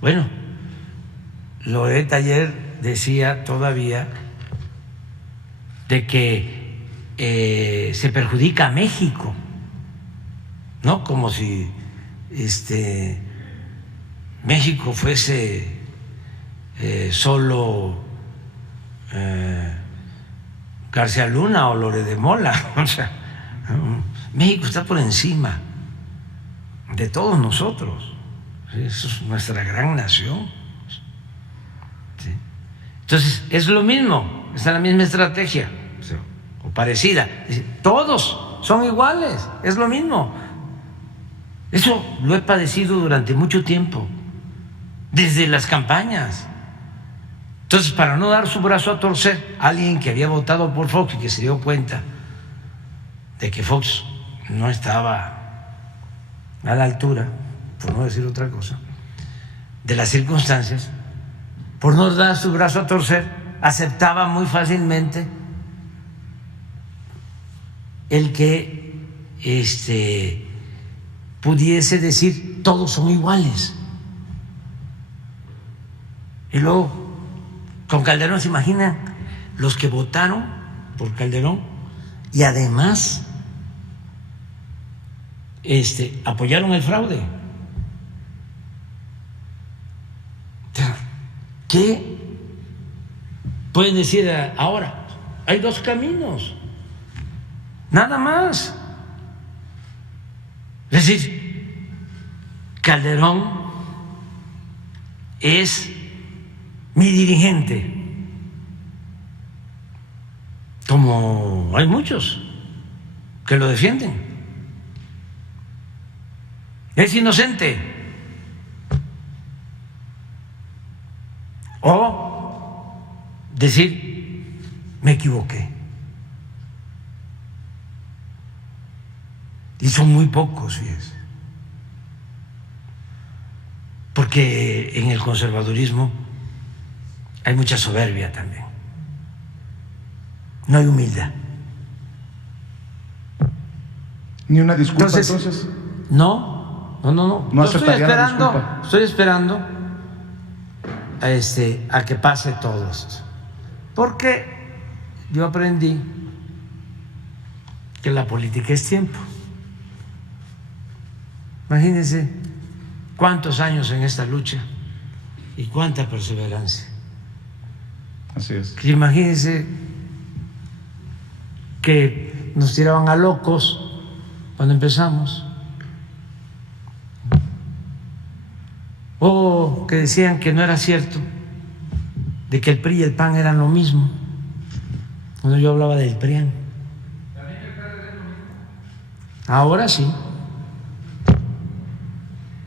bueno, Loret ayer decía todavía de que se perjudica a México, ¿no? Como si México fuese solo García Luna o Loret de Mola. O sea, México está por encima de todos nosotros. Eso es nuestra gran nación. ¿Sí? Entonces, es lo mismo, está la misma estrategia, o parecida. Todos son iguales, es lo mismo. Eso lo he padecido durante mucho tiempo, desde las campañas. Entonces, para no dar su brazo a torcer, alguien que había votado por Fox y que se dio cuenta de que Fox no estaba a la altura, por no decir otra cosa, de las circunstancias, por no dar su brazo a torcer, aceptaba muy fácilmente el que pudiese decir todos son iguales. Y luego con Calderón, ¿se imaginan los que votaron por Calderón y además apoyaron el fraude? ¿Qué pueden decir ahora? Hay dos caminos, nada más. Es decir, Calderón es mi dirigente, como hay muchos que lo defienden. Es inocente. O decir, me equivoqué. Y son muy pocos, fíjense. Porque en el conservadurismo hay mucha soberbia también. No hay humildad. Ni una disculpa, entonces. No. No aceptaría la disculpa. Estoy esperando a que pase todo esto. Porque yo aprendí que la política es tiempo. Imagínense cuántos años en esta lucha y cuánta perseverancia. Así es. Imagínense que nos tiraban a locos cuando empezamos, o que decían que no era cierto, de que el PRI y el PAN eran lo mismo, cuando yo hablaba del PRIAN. Ahora sí.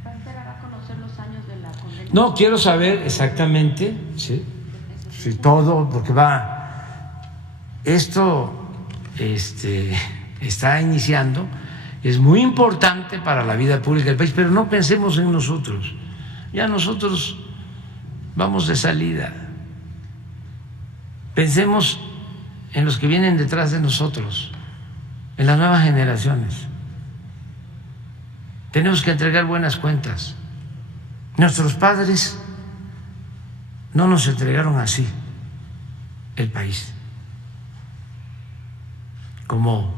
¿Va a esperar a conocer los años de la condena? No, quiero saber exactamente, sí, todo, porque esto está iniciando, es muy importante para la vida pública del país, pero no pensemos en nosotros, ya nosotros vamos de salida, pensemos en los que vienen detrás de nosotros, en las nuevas generaciones. Tenemos que entregar buenas cuentas. Nuestros padres no nos entregaron así el país, como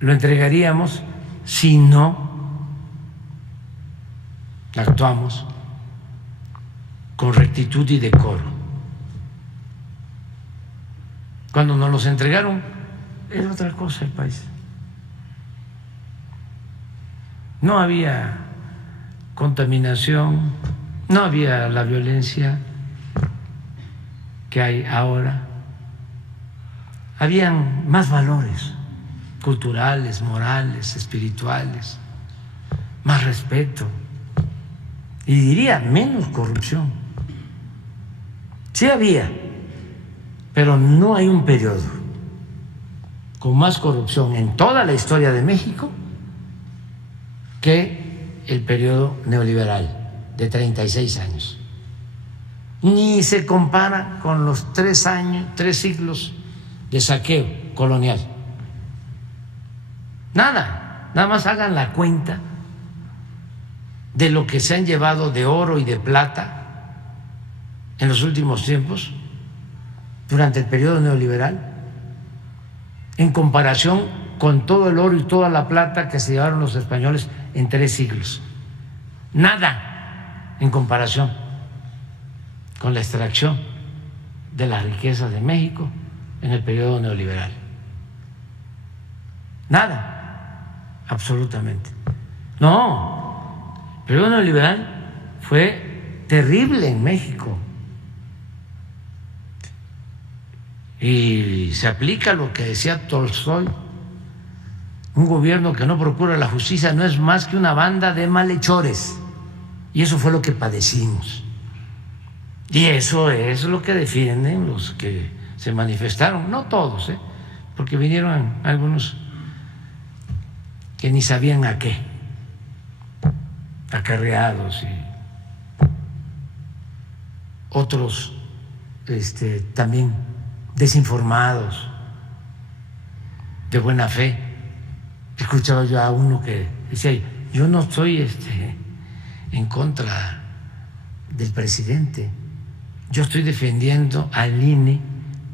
lo entregaríamos si no actuamos con rectitud y decoro. Cuando nos los entregaron era otra cosa el país. No había contaminación, no había la violencia que hay ahora. Habían más valores culturales, morales, espirituales, más respeto y diría menos corrupción. Sí había, pero no hay un periodo con más corrupción en toda la historia de México que el periodo neoliberal de 36 años. Ni se compara con los 3 siglos de saqueo colonial. Nada más hagan la cuenta de lo que se han llevado de oro y de plata en los últimos tiempos durante el periodo neoliberal en comparación con todo el oro y toda la plata que se llevaron los españoles en 3 siglos. Nada en comparación con la extracción de las riquezas de México en el periodo neoliberal. Nada, absolutamente. No, el periodo neoliberal fue terrible en México. Y se aplica lo que decía Tolstoy: un gobierno que no procura la justicia no es más que una banda de malhechores. Y eso fue lo que padecimos. Y eso es lo que defienden los que se manifestaron, no todos, porque vinieron algunos que ni sabían a qué, acarreados, y otros también desinformados, de buena fe. Escuchaba yo a uno que decía: yo no estoy en contra del presidente, yo estoy defendiendo al INE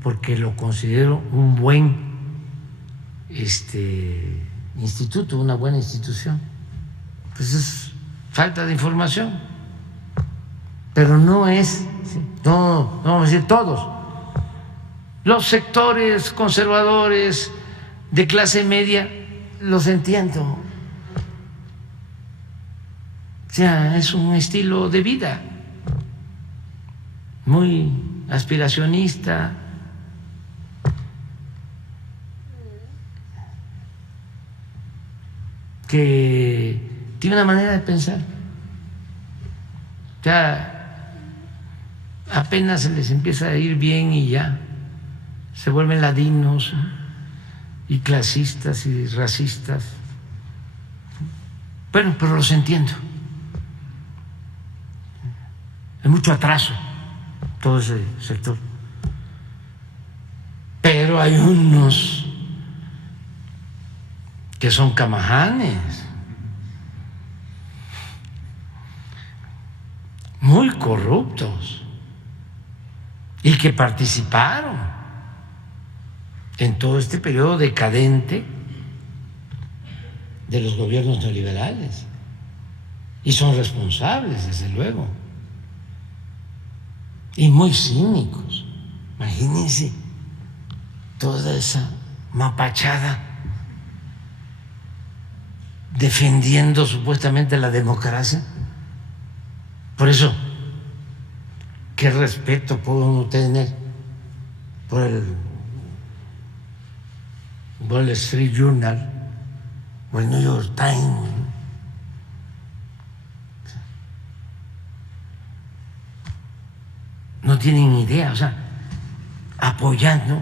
porque lo considero un buen instituto, una buena institución. Pues es falta de información, pero no es, no vamos a decir todos, los sectores conservadores de clase media los entiendo. O sea, es un estilo de vida muy aspiracionista, que tiene una manera de pensar. O sea, apenas se les empieza a ir bien y ya se vuelven ladinos y clasistas y racistas. Bueno, pero los entiendo. Hay mucho atraso todo ese sector, pero hay unos que son camajanes, muy corruptos, y que participaron en todo este periodo decadente de los gobiernos neoliberales y son responsables, desde luego, y muy cínicos. Imagínense toda esa mapachada defendiendo supuestamente la democracia. Por eso, ¿qué respeto puede uno tener por el Wall Street Journal o el New York Times? No tienen idea, o sea, apoyando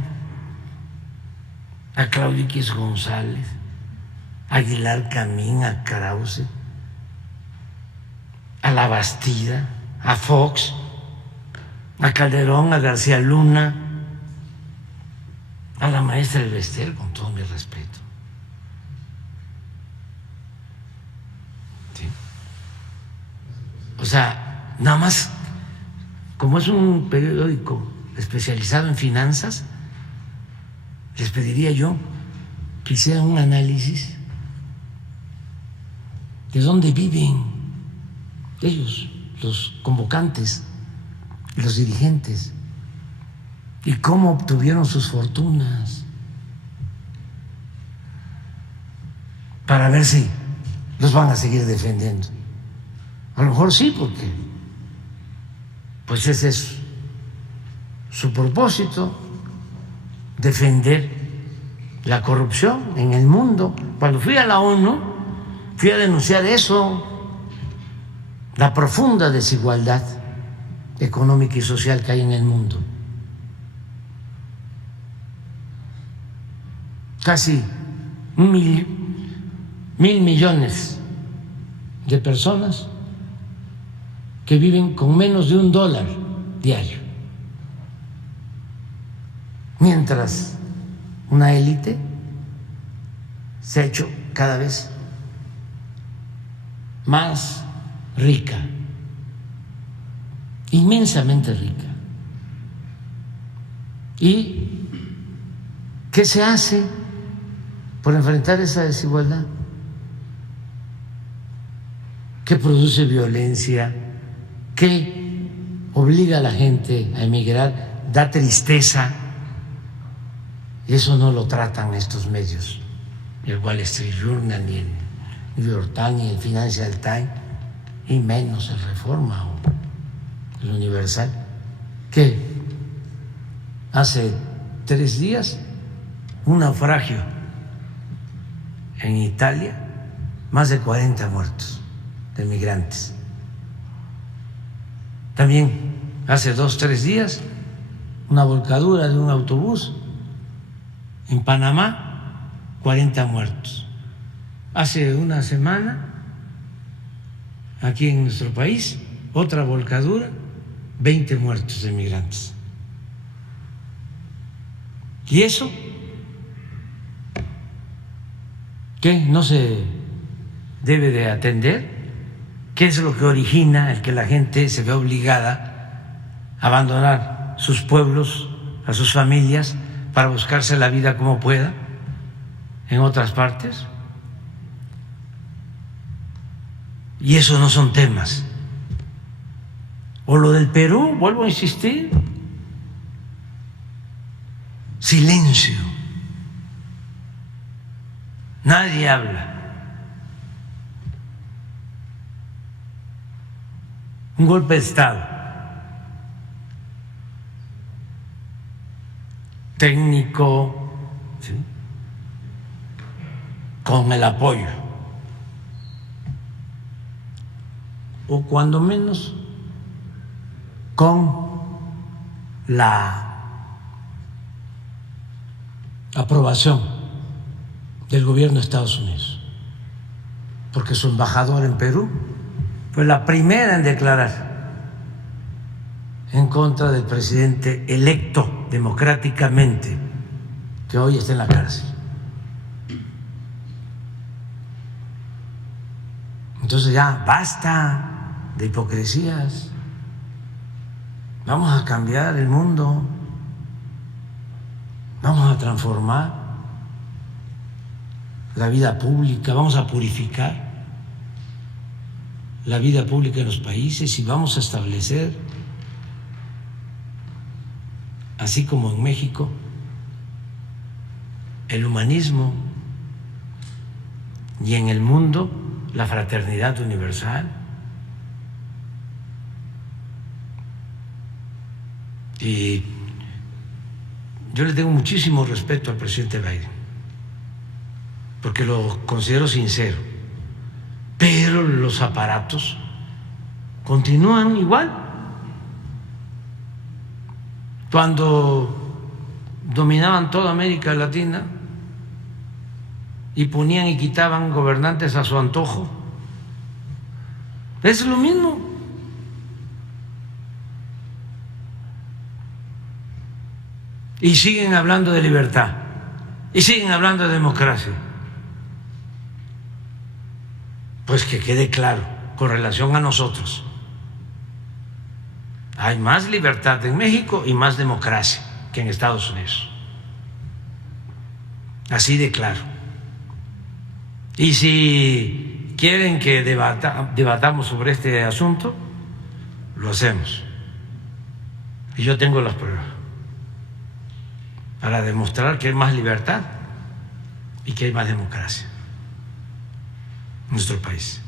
a Claudio X González, a Aguilar Camín, a Krause, a La Bastida, a Fox, a Calderón, a García Luna, a la maestra del Vestel, con todo mi respeto. ¿Sí? O sea, nada más, como es un periódico especializado en finanzas, les pediría yo que hicieran un análisis de dónde viven ellos, los convocantes y los dirigentes, y cómo obtuvieron sus fortunas, para ver si los van a seguir defendiendo. A lo mejor sí, porque pues ese es su propósito, defender la corrupción en el mundo. Cuando fui a la ONU, fui a denunciar eso, la profunda desigualdad económica y social que hay en el mundo. Casi 1.000 millones de personas que viven con menos de $1 diario, mientras una élite se ha hecho cada vez más rica, inmensamente rica. ¿Y qué se hace por enfrentar esa desigualdad? ¿Qué produce violencia? ¿Qué obliga a la gente a emigrar? Da tristeza. Y eso no lo tratan estos medios, ni el Wall Street Journal, ni el New York Times, ni el Financial Times, y menos el Reforma o el Universal, que hace 3 días un naufragio en Italia, más de 40 muertos de migrantes. También hace 2 o 3 días una volcadura de un autobús en Panamá, 40 muertos. Hace una semana, aquí en nuestro país, otra volcadura, 20 muertos de migrantes. ¿Y eso qué no se debe de atender? ¿Qué es lo que origina el que la gente se vea obligada a abandonar sus pueblos, a sus familias, para buscarse la vida como pueda en otras partes? Y eso no son temas. O lo del Perú, vuelvo a insistir, silencio, nadie habla. Un golpe de Estado, técnico, ¿sí?, con el apoyo, o cuando menos con la aprobación del gobierno de Estados Unidos, porque su embajador en Perú fue la primera en declarar en contra del presidente electo democráticamente, que hoy está en la cárcel. Entonces ya basta de hipocresías. Vamos a cambiar el mundo, vamos a transformar la vida pública, vamos a purificar la vida pública en los países y vamos a establecer, así como en México, el humanismo y en el mundo la fraternidad universal. Y yo le tengo muchísimo respeto al presidente Biden, porque lo considero sincero, pero los aparatos continúan igual. Cuando dominaban toda América Latina y ponían y quitaban gobernantes a su antojo, es lo mismo. Y siguen hablando de libertad, y siguen hablando de democracia. Pues que quede claro, con relación a nosotros, hay más libertad en México y más democracia que en Estados Unidos. Así de claro. Y si quieren que debatamos sobre este asunto, lo hacemos. Y yo tengo las pruebas para demostrar que hay más libertad y que hay más democracia en nuestro país.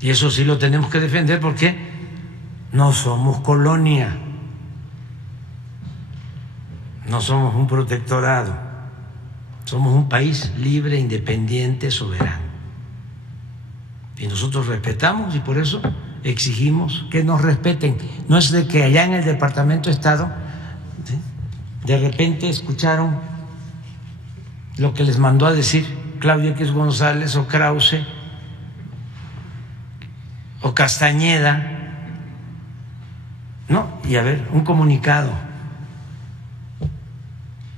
Y eso sí lo tenemos que defender, porque no somos colonia, no somos un protectorado, somos un país libre, independiente, soberano. Y nosotros respetamos, y por eso exigimos que nos respeten. No es de que allá en el Departamento de Estado, ¿sí?, de repente escucharon lo que les mandó a decir Claudia X González o Krause o Castañeda, ¿no? Y a ver, un comunicado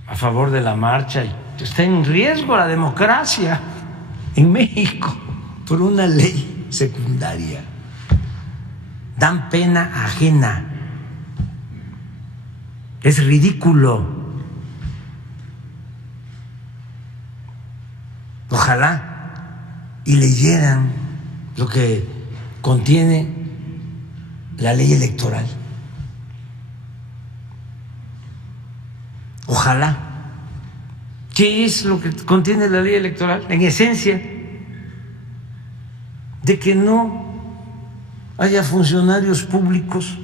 a favor de la marcha. Está en riesgo la democracia en México por una ley secundaria. Dan pena ajena. Es ridículo. Ojalá y leyeran lo que contiene la ley electoral. Ojalá. ¿Qué es lo que contiene la ley electoral? En esencia, de que no haya funcionarios públicos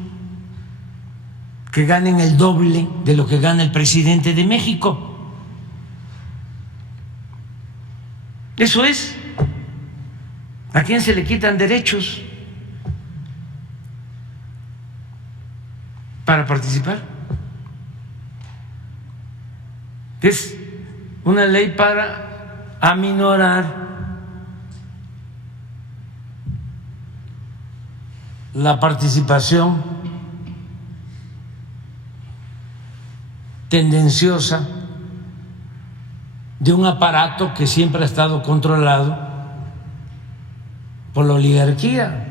que ganen el doble de lo que gana el presidente de México. Eso es. ¿A quién se le quitan derechos para participar? Es una ley para aminorar la participación tendenciosa de un aparato que siempre ha estado controlado por la oligarquía,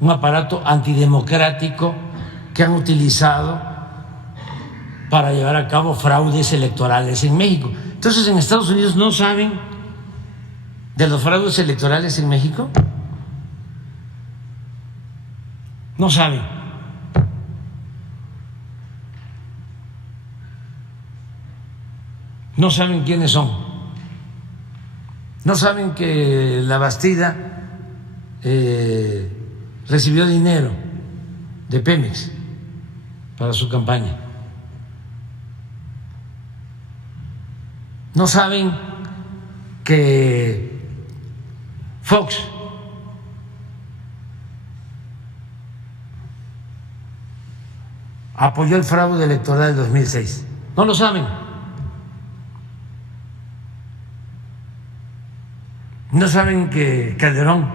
un aparato antidemocrático que han utilizado para llevar a cabo fraudes electorales en México. Entonces, en Estados Unidos no saben de los fraudes electorales en México. No saben. No saben quiénes son. No saben que la Bastida recibió dinero de Pemex para su campaña. No saben que Fox apoyó el fraude electoral del 2006. No lo saben. No saben que Calderón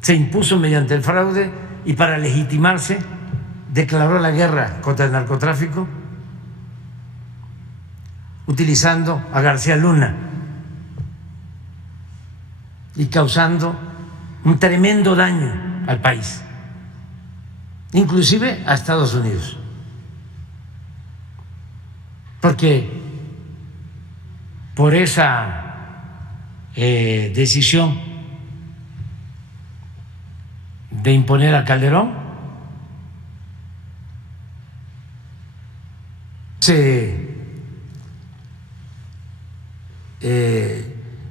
se impuso mediante el fraude y para legitimarse declaró la guerra contra el narcotráfico utilizando a García Luna y causando un tremendo daño al país, inclusive a Estados Unidos, porque por esa decisión de imponer a Calderón se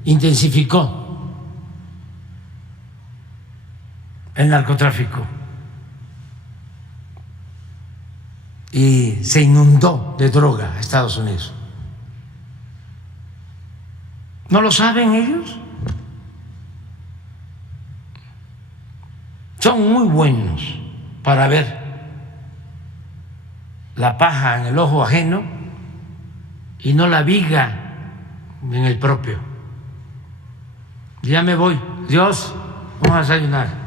intensificó el narcotráfico y se inundó de droga a Estados Unidos. ¿No lo saben ellos? Son muy buenos para ver la paja en el ojo ajeno y no la viga en el propio. Ya me voy. Dios, vamos a desayunar.